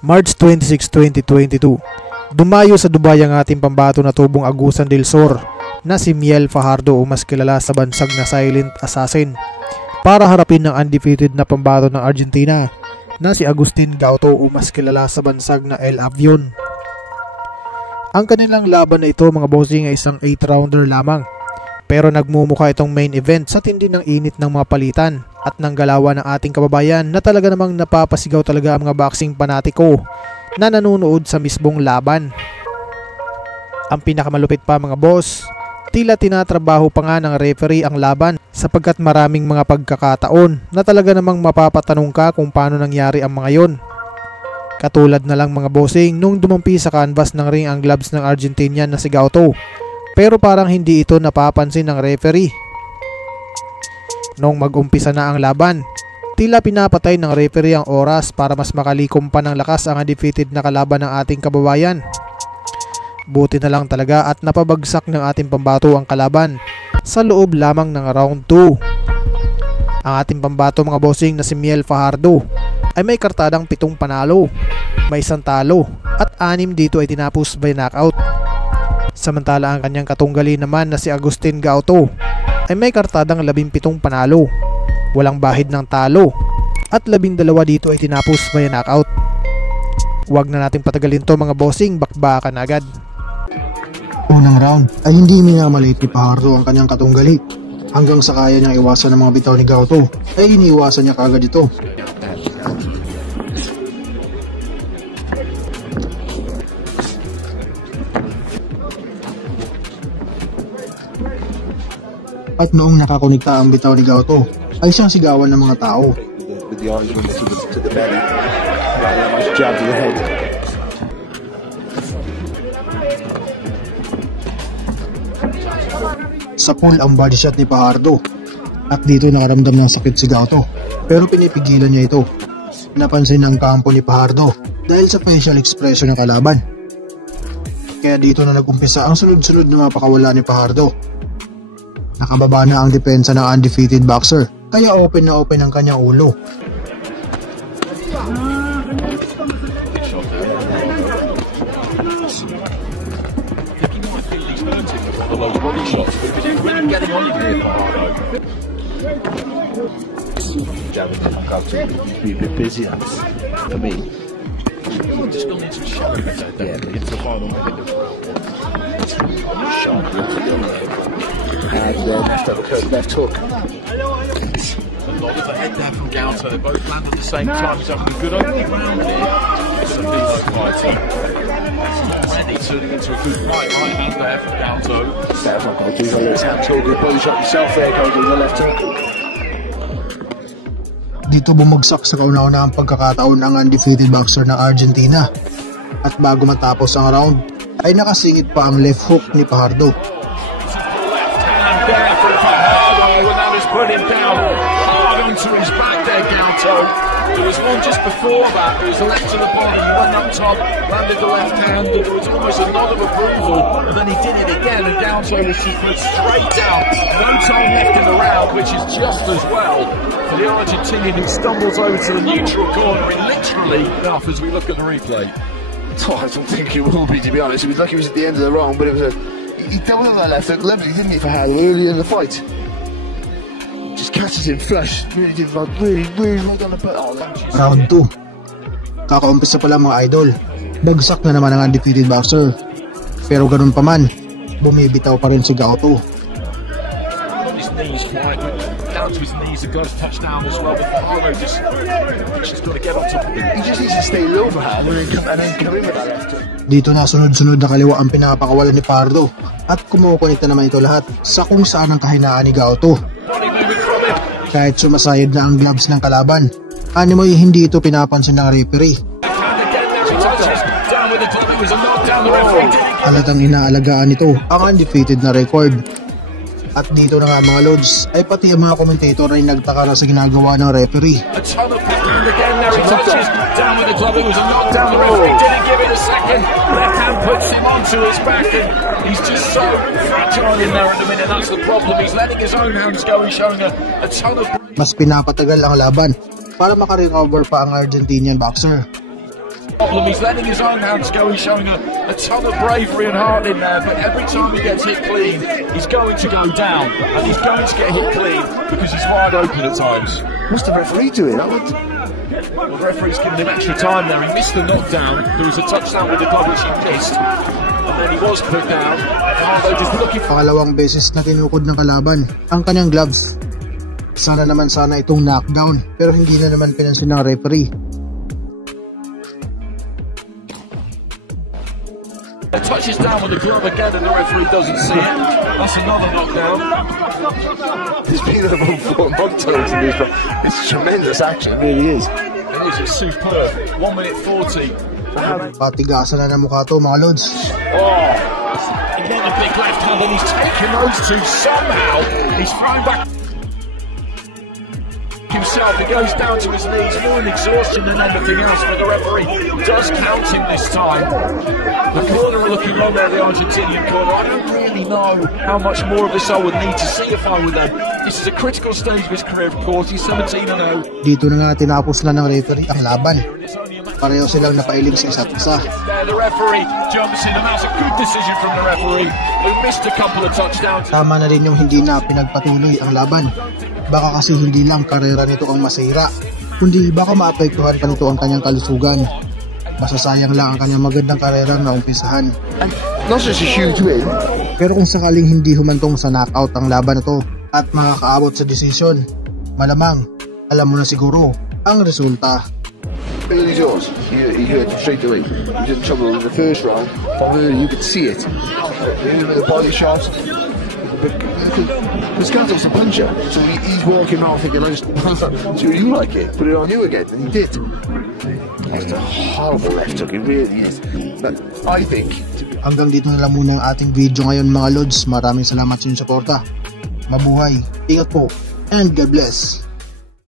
March 26, 2022, dumayo sa Dubai ang ating pambato na tubong Agusan del Sur na si Miel Fajardo o mas kilala sa bansag na Silent Assassin para harapin ng undefeated na pambato ng Argentina na si Agustin Gauto o mas kilala sa bansag na El Avion. Ang kanilang laban na ito mga bossing ay isang 8-rounder lamang, pero nagmumukha itong main event sa tindi ng init ng mga palitan at ng galawan ng ating kababayan na talaga namang napapasigaw talaga ang mga boxing panatiko na nanonood sa mismong laban. Ang pinakamalupit pa mga boss, tila tinatrabaho pa nga ng referee ang laban sapagkat maraming mga pagkakataon na talaga namang mapapatanong ka kung paano nangyari ang mga yon. Katulad na lang mga bossing nung dumampi sa canvas ng ring ang gloves ng Argentinian na si Gauto, pero parang hindi ito napapansin ng referee. Nung mag-umpisa na ang laban, tila pinapatay ng referee ang oras para mas makalikom pa ng lakas ang undefeated na kalaban ng ating kababayan. Buti na lang talaga at napabagsak ng ating pambato ang kalaban sa loob lamang ng round 2. Ang ating pambato mga bossing na si Miel Fajardo ay may kartadang 7 panalo, may 1 talo at 6 dito ay tinapos by knockout. Samantala ang kanyang katunggali naman na si Agustin Gauto ay may kartadang 17 panalo, walang bahid ng talo at 12 dito ay tinapos by knockout. Huwag na nating patagalin to mga bossing, bakbakan agad. Unang round ay hindi minamaliit ni Fajardo ang kanyang katunggali. Hanggang sa kaya niyang iwasan ng mga bitaw ni Gauto ay iniiwasan niya kagad ito. At noong nakakonekta ang bitaw ni Gauto ay siyang sigawan ng mga tao. Sa pool ang body shot ni Fajardo at dito nakaramdam ng sakit si Gauto, pero pinipigilan niya ito. Napansin ng kampo ni Fajardo dahil sa facial expression ng kalaban. Kaya dito na nag-umpisa ang sunod-sunod na mapakawala ni Fajardo. Nakababa na ang depensa ng undefeated boxer, kaya open na open ang kanyang ulo. And left hook. A lot of the head there from Gauto. They both land at the same time. He's having a good opening round here. It's a big fighter. Ready to a good right hand there from Gauto. Let's have a good body shot yourself there, going to the left hook. Dito bumagsak sa kauna-una ang pagkakataon ng undefeated boxer ng Argentina. At bago matapos ang round, ay nakasingit pa ang left hook ni Fajardo. Put him down hard onto his back there, Gauto. There was one just before that. There was a left to the bottom, he went up top, landed the left hand, and there was almost a nod of approval, and then he did it again, and Gauto was just put straight down. No time left in the round, which is just as well for the Argentinian, who stumbles over to the neutral corner in literally enough as we look at the replay. Oh, I don't think it will be, to be honest. It was like it was at the end of the round, but it was he doubled on that left hook lovely, didn't he, for Hal early in the fight? Just catches him flush. Really did really right on the butt. Oh, round 2. Kakaumpisa pala mga idol. Bagsak na naman ang undefeated boxer. Pero ganun pa man, bumibitaw pa rin si Gauto. His knees flying down to his knees. The guy's touched down as well. But Fajardo just got to get on top of him. He just needs to stay low for Hal and then come in with that left hook. Dito na sunod-sunod na kaliwa ang pinapakawalan ni Fajardo at kumukunik na naman ito lahat sa kung saan ang kahinaan ni Gauto. Kahit sumasayad na ang gloves ng kalaban, animoy hindi ito pinapansin ng referee. Halatang inaalagaan nito ang undefeated na record. At dito na nga mga lods, ay pati ang mga commentator ay nagtaka na sa ginagawa ng referee. A ton of ground again there, he touches down with the glove, it was a knockdown, the referee didn't give it a second, left hand puts him onto his back and he's just so fragile in there at the minute, that's the problem, he's letting his own hands go, he's showing a ton of... Mas pinapatagal ang laban para makarecover pa ang Argentinian boxer. He's letting his own hands go. He's showing a ton of bravery and heart in there, but every time he gets hit clean, he's going to go down, and he's going to get hit clean because he's wide open at times. What's the referee doing? Well, the referee's given him extra time there. He missed the knockdown. There was a touchdown with the glove which he missed, and then he was put down. Fajardo just looking for... Pangalawang beses na tinukod ng kalaban ang kanyang gloves. Sana itong knockdown, pero hindi na naman pinansin ng referee. Touches down with the glove again and the referee doesn't see it. That's another knockdown. There's been a montage in this, but it's tremendous action, it really is. It is, it's superb. 1 minute 40. Patigasan na ng mukha to, mga lods. Oh, another big left hand, and he's taken those two somehow. He's thrown back himself. He goes down to his knees, more in exhaustion than anything else, but the referee does count him this time. The corner are looking on there, the Argentinian corner. I don't really know how much more of this I would need to see if I were them. This is a critical stage of his career, of course. He's 17-0. Dito na nga tinapos na ng referee ang laban. Pareho silang napailing sa isa't isa. The referee jumps in, and that's a good decision from the referee, who missed a couple of touchdowns. Tama na rin yung hindi na pinagpatuloy ang laban. Baka kasi hindi lang karera nito ang masira, kundi baka maapektuhan pa nito ang kanyang kalusugan. Masasayang lang ang kanyang magandang karera na umpisahan. Not just a huge win. Pero kung sakaling hindi humantong sa knockout ang laban na to at makakaabot sa desisyon, malamang alam mo na siguro ang resulta. Early doors, he hurt straight away. He was in trouble in the first round. From early, you could see it. With the body shots. Moscato's a puncher, so he's walking off thinking, so you like it, put it on you again, and he did. That's a horrible left hook, it really is. But I think... Hanggang dito na lang muna ang ating video ngayon, mga lods. Maraming salamat sa inyong suporta. Mabuhay, ingat po, and God bless.